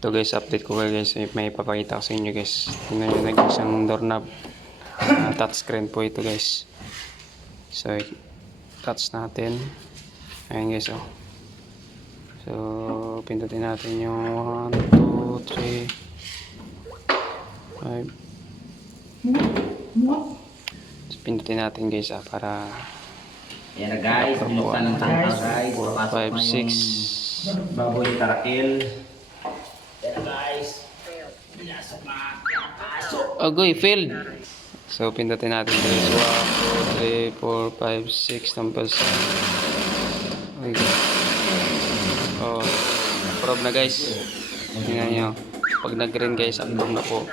Ito guys, update ko kayo guys. May ipapakita ko sa inyo guys. Tingnan nyo na guys ang doorknob. Touchscreen po ito guys. So, touch natin. Ayan guys oh. So, pindutin natin yung 1, 2, 3, 5. So, pindutin natin guys para Ayan na guys, binuksan ng tangka guys. 4, 5, 6. Baboy karakil. Ayan na guys. Pinasok na. Agoy, failed. So, pindutin natin guys. 1, 2, 3, 4, 5, 6. Numbers. Okay. Oh, approve na guys. Tingnan nyo. Pag nag-green guys, approve na po.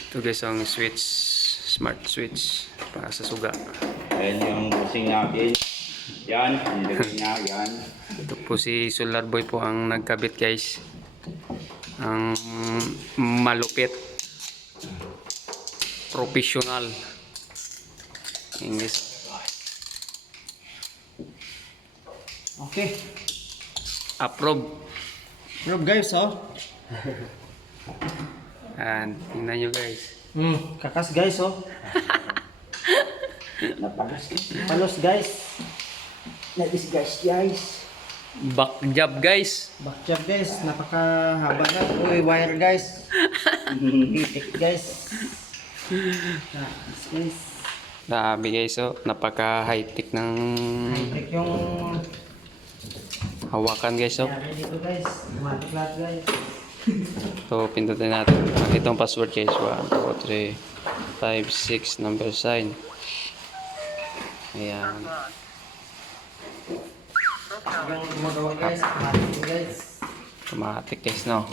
Ito guys ang switch. Smart switch. Para sa suga. Ayan yung busing natin. Yan, nilagay niya, yan. Ito po si Solar Boy po ang nagkabit guys. Ang malupit. Professional. English. Okay. Approve. Bro guys, oh. And tingnan nyo guys. Kakas guys, oh. Napagas. Palos guys. Natis guys. Back job guys. Backjab guys, napakahaba na. Uy, wire guys. Itik guys. Guys. Grabe guys oh. Napaka high tech ng Itik yung hawakan guys oh. yari dito guys. Matik lahat guys. So pindutin natin. Itong password guys. 1, 2, 3, 5, 6 number sign. Ayan. Yung gumagawa guys, matik guys. Automatic guys no.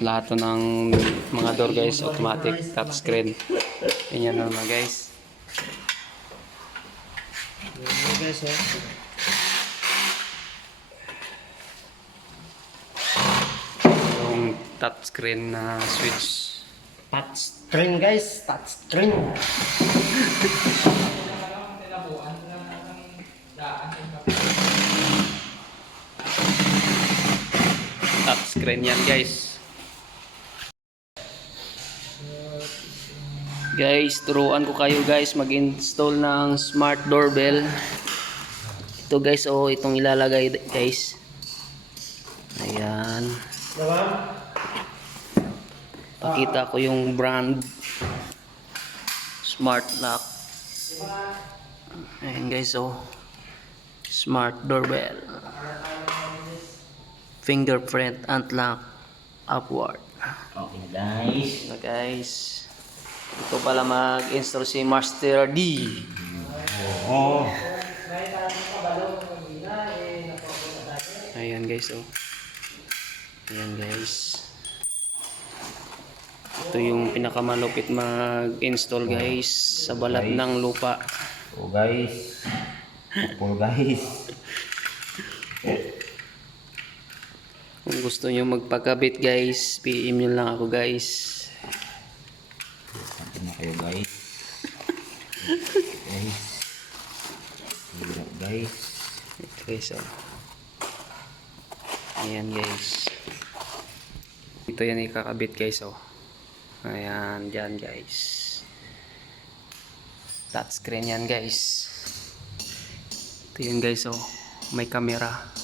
Lahat to ng mga door guys automatic touchscreen. Ganyan naman guys. Yan guys, oh. Yung touchscreen na switch. Touchscreen guys, touchscreen. Touchscreen yan guys. Guys, turuan ko kayo guys mag-install ng smart doorbell. Ito guys, oh, itong ilalagay guys. Ayan. Diba? Pakita ko yung brand. Smart lock. Ayan guys, oh. Smart doorbell. Fingerprint and lock upward. Okay guys. So guys, ito pala mag-install si Master D. Oo. Ayan guys, oh. Ayan guys. Ito yung pinakamalupit mag-install guys sa balat ng lupa. So guys. Apple guys. Kung gusto nyo magpakabit guys, PM nyo lang ako guys. Sabi na kayo guys. Guys. Hirap guys. Ito guys, oh. Ayan guys. Ito yan ikakabit guys, oh. Ayan, dyan guys. Touchscreen yan guys. Ito yan guys, oh. May camera.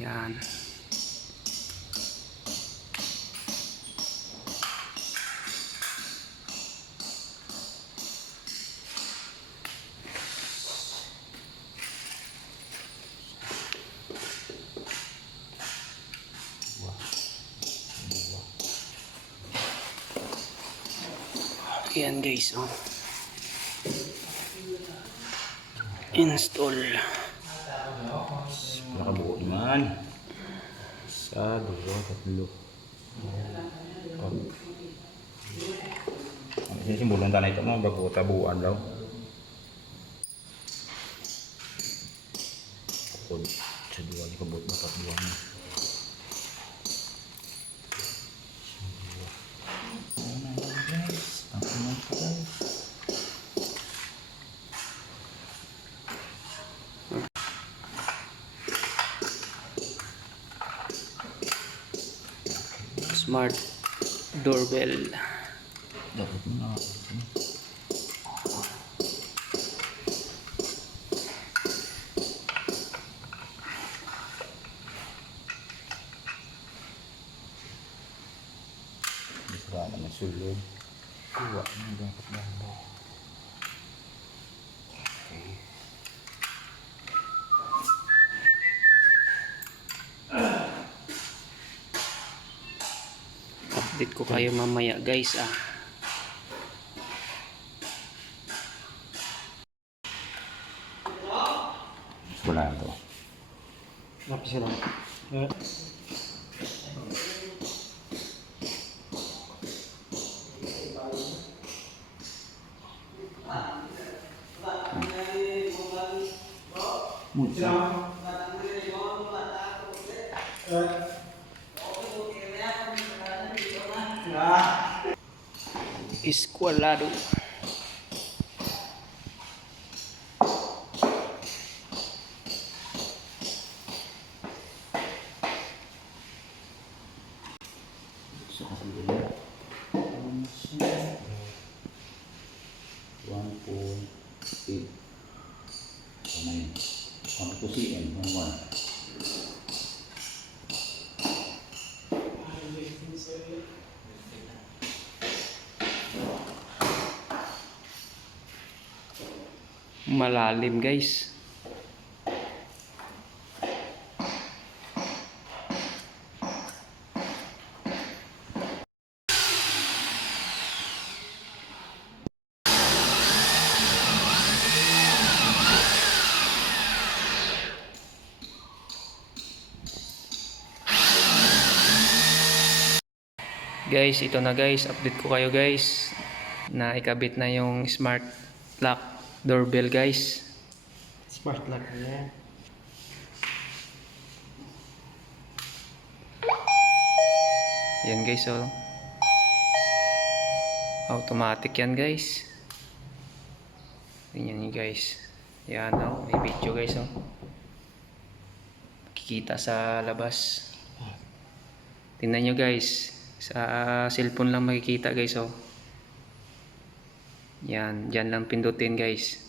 Ayan. Ayan guys, oh. Install. Nakabuo naman. Isa, dalawa, tatlo. Ang simbulong tanay ito mga bago tabuan daw. Kod sa dua ni kabut batat dua ni. smart doorbell. Dapat mo na. Wala naman sulod. Kuha mo dapat mo. Okay. Update ko kayo mamaya guys Wala na to. Napis lang. Mucha. Esqualado. So, kasi dito. 1.8. Ano yun? 1 cm. 1. Malalim guys. Guys, ito na guys, update ko kayo guys na ikabit na yung smart lock doorbell guys. Smart lock na. Yan guys, oh. Automatic yan guys. Tingnan niyo guys. Yan, oh, may video guys, oh. Makikita sa labas. Tingnan niyo guys. Sa cellphone lang makikita guys, oh. Yan, dyan lang pindutin guys.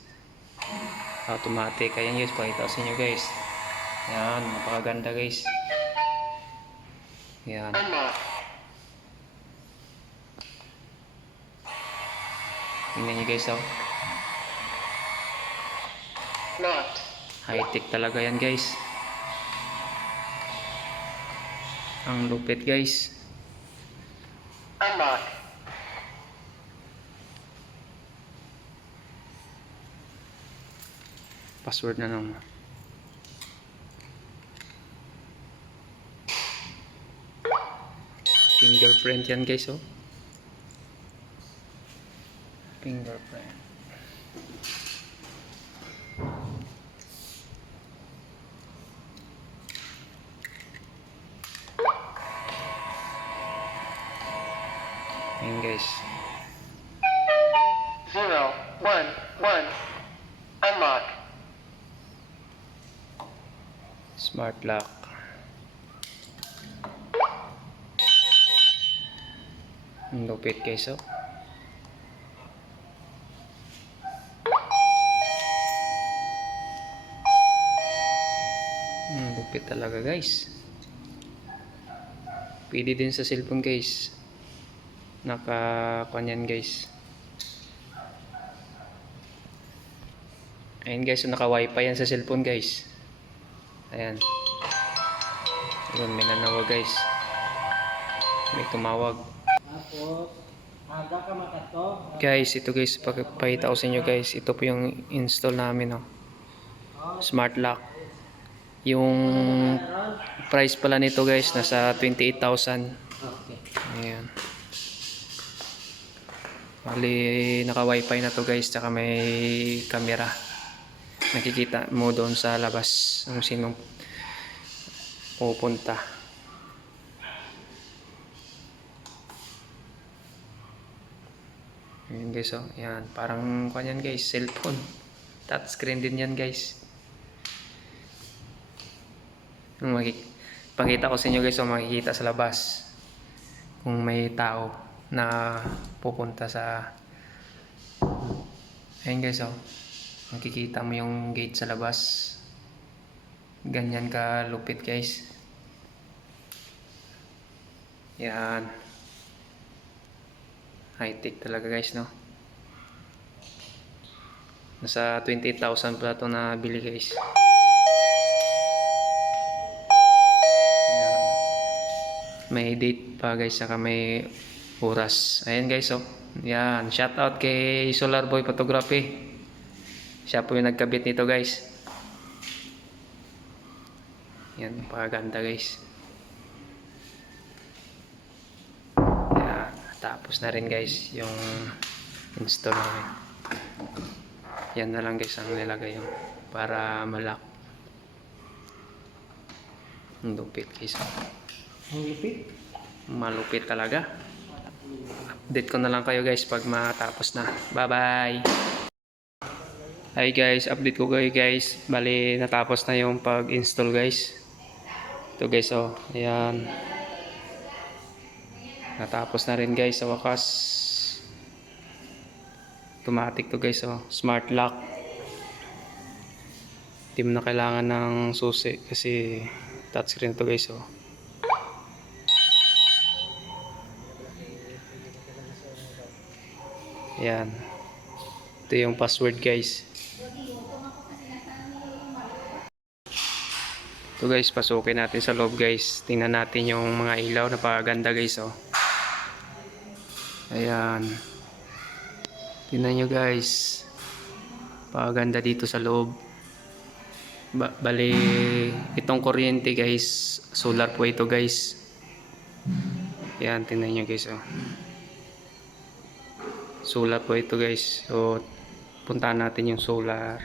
Automatic. Ayan guys, pakita ko sa inyo guys. Yan, napakaganda guys. Yan. Tingnan nyo guys, oh. High tech talaga yan guys. Ang lupit guys. Password na naman. Fingerprint yan guys, oh. Fingerprint. Ayan guys. 0, 1, 1. Unlock. Smart lock. Ang lupit guys, oh. Ang lupit talaga guys. Pwede din sa cellphone guys. Naka-kanyan guys. Ayan guys, so naka-wifi yan sa cellphone guys. Ayan. Ayun, may nanawag guys. May tumawag. Tapos, aga ka makato. Guys, ito guys, pakita ko sa inyo guys. Ito po yung install namin, oh. Smart lock. Yung price pala nito guys, nasa 28,000. Okay. Ayan. Bali, naka-wifi na to guys, tsaka may camera. Nakikita mo doon sa labas kung sinong pupunta. Ayan guys, oh. Ayan, parang kanyan guys, cellphone. Touchscreen din yan guys. Pakita ko sa inyo guys, oh, makikita sa labas. kung may tao na pupunta sa, ayun guys, oh, makikita mo yung gate sa labas. Ganyan ka lupit guys. Yan, high tech talaga guys, no? Nasa 28,000 pala ito na bili guys. Yan. May date pa guys, saka may oras. Ayan guys, oh. Yan, shout out kay Solar Boy Photography. Siya po yung nagkabit nito guys. Yan, paganda guys. Yan, tapos na rin guys yung install namin. Yan na lang guys ang nilagay yung para malak. Ang lupit guys. Ang lupit. Malupit talaga. Update ko na lang kayo guys pag matapos na. Bye bye. Hi guys, update ko kayo guys. Bali natapos na yung pag-install guys. Ito guys, oh. Ayan. Natapos na rin guys sa wakas. Automatic to guys, oh. Smart lock. Hindi mo na kailangan ng susi kasi touchscreen to guys, oh. Ayan. Ito yung password guys. Ito guys, pasukin natin sa loob guys. Tingnan natin yung mga ilaw na paganda guys, oh. Ayan. Tingnan nyo guys. Paganda dito sa loob. Bali, itong kuryente guys, solar po ito guys. Ayan, tingnan nyo guys, oh. Solar po ito guys. So, puntahan natin yung solar.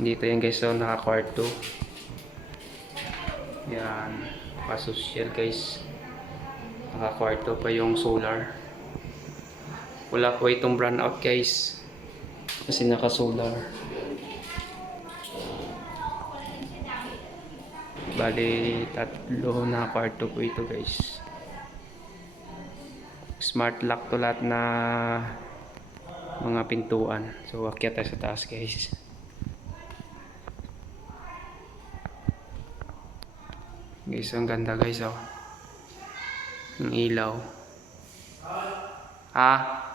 Dito yan guys, so naka-kwarto. Yan, naka-social guys. Naka-kwarto pa yung solar. Wala po itong brownout guys, kasi naka-solar. Bali, tatlo na kwarto po ito guys. Smart lock to lahat na mga pintuan. So, akyat tayo sa taas guys. Guys, ang ganda guys, oh. Ang ilaw. Ah.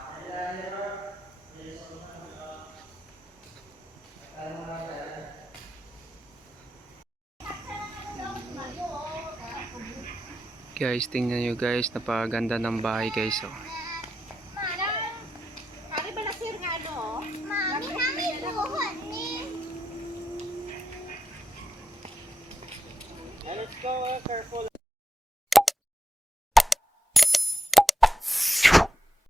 Guys, tingnan nyo guys, napaganda ng bahay guys, oh. Let's go, careful.